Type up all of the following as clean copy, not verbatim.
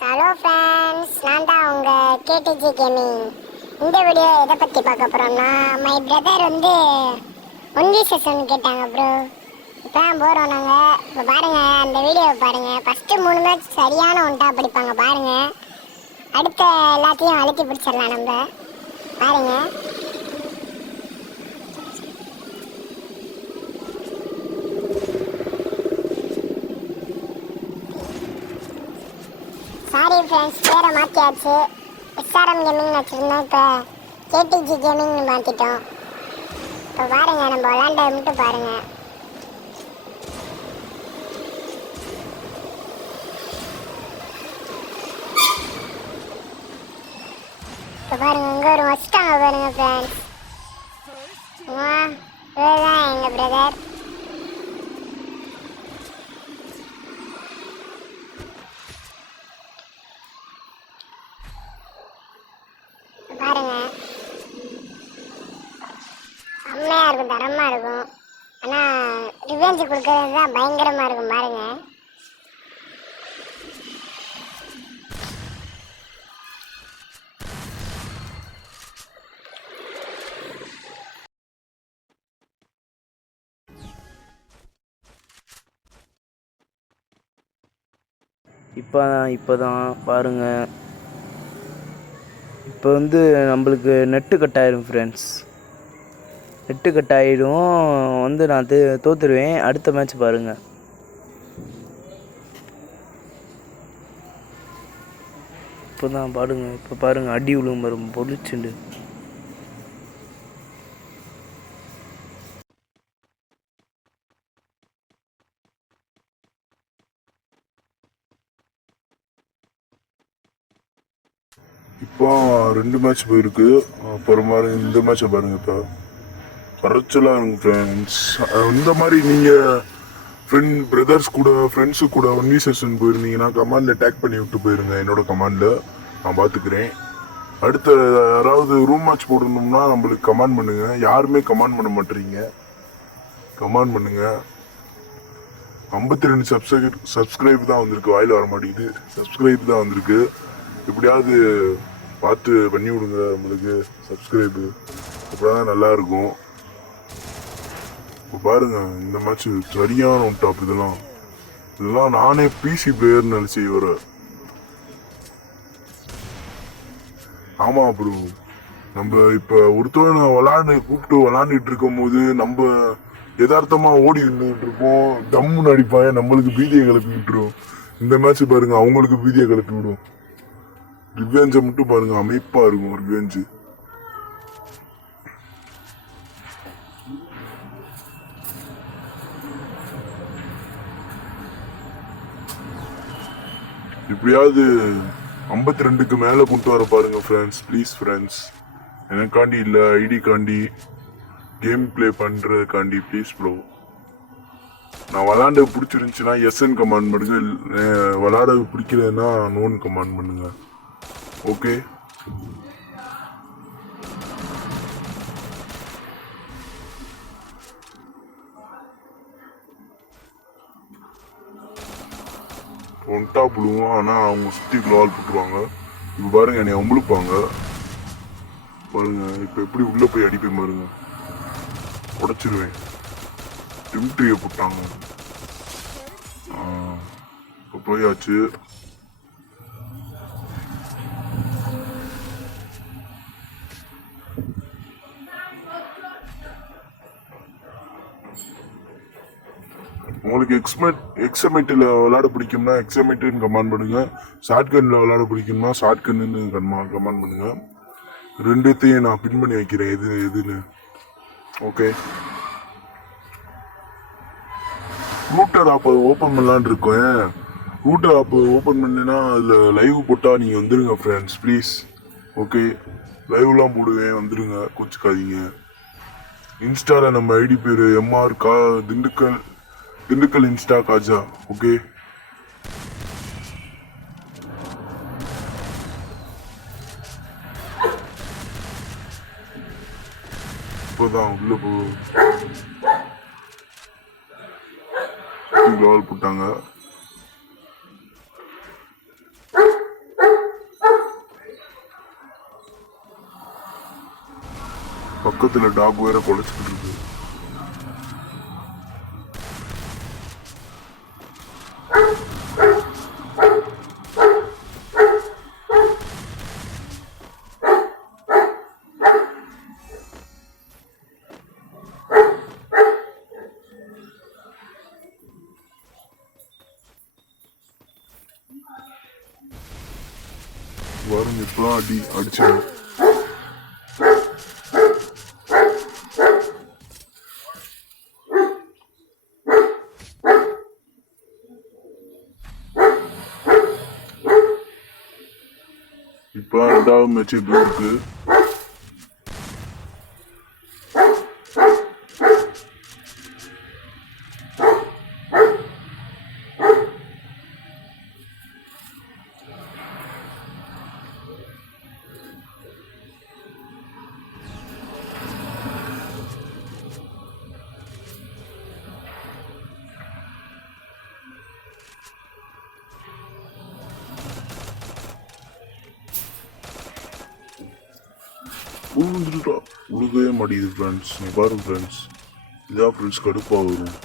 Hello friends, நான் தான் உங்கள் கேடிஜி கேமிங். இந்த வீடியோ எதை பற்றி பார்க்க போகிறோம்னா, மை பிரதர் வந்து ஒன்லி செஷன் கேட்டாங்க ப்ரோ. இப்போ தான் போகிறோம் நாங்கள். இப்போ பாருங்கள், அந்த வீடியோவை பாருங்கள். ஃபஸ்ட்டு 3 மேட்ச் சரியான ஒன்ட்டா படிப்பாங்க பாருங்கள். அடுத்த எல்லாத்தையும் அழுத்தி பிடிச்சிடலாம் நம்ம. பாருங்கள். சாரி ஃப்ரெண்ட்ஸ், பேரை மாற்றியாச்சு. எஸ்ஆர்எம் கேமிங் வச்சுருந்தோம், இப்போ கேடிஜி கேமிங்னு மாற்றிட்டோம். இப்போ பாருங்கள், நம்ம விளாண்டதை மட்டும் பாருங்கள். இப்போ பாருங்கள், இங்கே ஒரு வச்சுட்டாங்க பாருங்கள் ஃப்ரெண்ட்ஸ். இதுதான் எங்கள் பிரதர். பாருங்க, செம்மையா இருக்கும், தரமா இருக்கும். ஆனா ரிவெஞ்ச் கொடுக்கறது தான் பயங்கரமா இருக்கும் பாருங்க. இப்போதான் பாருங்கள். இப்போ வந்து நம்மளுக்கு நெட்டு கட் ஆயிடும் ஃப்ரெண்ட்ஸ். நெட்டு கட் ஆகிடும் வந்து நான் தோற்றுருவேன். அடுத்த மேட்ச் பாருங்கள். இப்போ தான் பாருங்கள். இப்போ பாருங்கள், அடி விழும் வரும் பொழிச்சுண்டு. இப்போ 2 மேட்ச் போயிருக்கு. அப்புறம் மாதிரி இந்த மேட்சை பாருங்க. இப்போ குறைச்சலாக இருங்க ஃப்ரெண்ட்ஸ். இந்த மாதிரி நீங்கள் பிரதர்ஸ் கூட ஃப்ரெண்ட்ஸு கூட ஒன்லி செஷன் போயிருந்தீங்கன்னா கமாண்டில் டேக் பண்ணி விட்டு போயிருங்க. என்னோட கமாண்டில் நான் பார்த்துக்கிறேன். அடுத்த யாராவது ரூம் மேட்ச் போடணும்னா நம்மளுக்கு கமாண்ட் பண்ணுங்க. யாருமே கமாண்ட் பண்ண மாட்டேறீங்க. கமாண்ட் பண்ணுங்க. 52 சப்ஸ்கிரைப் தான் வந்திருக்கு. வாயில் வர மாட்டேங்குது. சப்ஸ்கிரைப் தான் வந்திருக்கு. எப்படியாவது பார்த்து பண்ணி விடுங்க நம்மளுக்கு சப்ஸ்கிரைபு. அப்பதான் நல்லா இருக்கும். இப்போ பாருங்க, இந்த மேட்ச் சரியான ஒன் டாப். இதெல்லாம் நானே பிசி பிளேயர்னு நினைச்சு வர. ஆமா ப்ரோ, நம்ம இப்ப ஒருத்தவங்க கூப்பிட்டு விளாண்டுட்டு இருக்கும் போது நம்ம யதார்த்தமா ஓடி இருந்துட்டு இருப்போம். தம்முன்னு அடிப்பாங்க, நம்மளுக்கு பீதியை கிளப்பி விட்டுரும். இந்த மேட்ச் பாருங்க, அவங்களுக்கு பீதியை கிளப்பி விடும். ரிவெஞ்சை மட்டும் பாருங்க, அமைப்பா இருக்கும் ரிவெஞ்சு. எப்படியாவது 52க்கு மேல கொண்டு வர பாருங்க ஃப்ரெண்ட்ஸ். ப்ளீஸ் ஃப்ரெண்ட்ஸ், எனக்காண்டி இல்லை, ஐடி காண்டி, கேம் பிளே பண்றதுக்காண்டி ப்ளீஸ் ப்ரோ. நான் விளாண்ட பிடிச்சிருந்துச்சுன்னா எஸ்என் கமாண்ட் பண்ணுங்க. விளாட பிடிக்கலன்னா நோன் கமாண்ட் பண்ணுங்க. ஓகே, ஒன்டா புழுவோம். ஆனால் அவங்க சுற்றி குளோவால் போட்டுருவாங்க. இப்போ பாருங்க, என்னை அம்பளுப்பாங்க பாருங்க. இப்போ எப்படி உள்ளே போய் அடிப்பேன் பாருங்க, உடச்சிருவேன். டிம்ட்ரியை போட்டாங்க. இப்போ போயாச்சு. உங்களுக்கு எக்ஸமெட்டில் விளையாட பிடிக்கும்னா எக்ஸமெட்டுன்னு கமெண்ட் பண்ணுங்க. ஷார்ட்கனில் விளையாட பிடிக்கும்னா ஷார்ட்கன்னு கமெண்ட் பண்ணுங்க. ரெண்டுத்தையும் நான் பின் பண்ணி வைக்கிறேன் எதுன்னு. ஓகே, ரூட்டர் ஆப் ஓப்பன் பண்ணலான் இருக்கேன். ரூட்டர் ஆப் ஓப்பன் பண்ணினா அதில் லைவ் போட்டால் நீங்கள் வந்துடுங்க ஃப்ரெண்ட்ஸ் ப்ளீஸ். ஓகே, லைவ்லாம் போடுவேன், வந்துடுங்க, கோச்சிக்காதீங்க. இன்ஸ்டாவில் நம்ம ஐடி பேர் MR Dindigul insta Khaja. Okay, இப்போதான் உள்ள போட்டாங்க. பக்கத்துல டாக் வேற குலைச்சிக்கிட்டு இருக்கு. பாருங்க இப்பெல்லாம் அடிச்சிடும். இப்ப 2வது மேட்ச் எப்படி இருக்கு? உழுகவே மாட்டேங்குது ஃப்ரெண்ட்ஸ். நீ பாருங்க ஃப்ரெண்ட்ஸ், இதான் ஃப்ரெண்ட்ஸ் கடுப்பாக வரும்.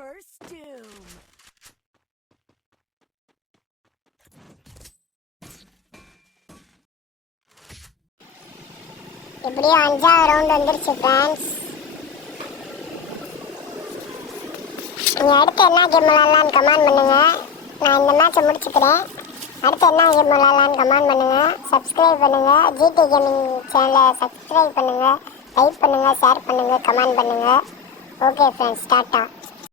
First doom. எப்படியும் 5வது ரவுண்ட் வந்துருச்சு ஃப்ரெண்ட்ஸ். நீங்க அடுத்து என்ன கேம் விளையாடலான்னு கமெண்ட் பண்ணுங்க. நான் இந்த மேட்சை முடிச்சுக்கிறேன். அடுத்து என்ன கேம் விளையாடலான்னு கமெண்ட் பண்ணுங்க. சப்ஸ்கிரைப் பண்ணுங்க. ஜிடி கேமிங் சேனலை சப்ஸ்கிரைப் பண்ணுங்க. லைக் பண்ணுங்க, ஷேர் பண்ணுங்க, கமெண்ட் பண்ணுங்க. Okay friends, tata.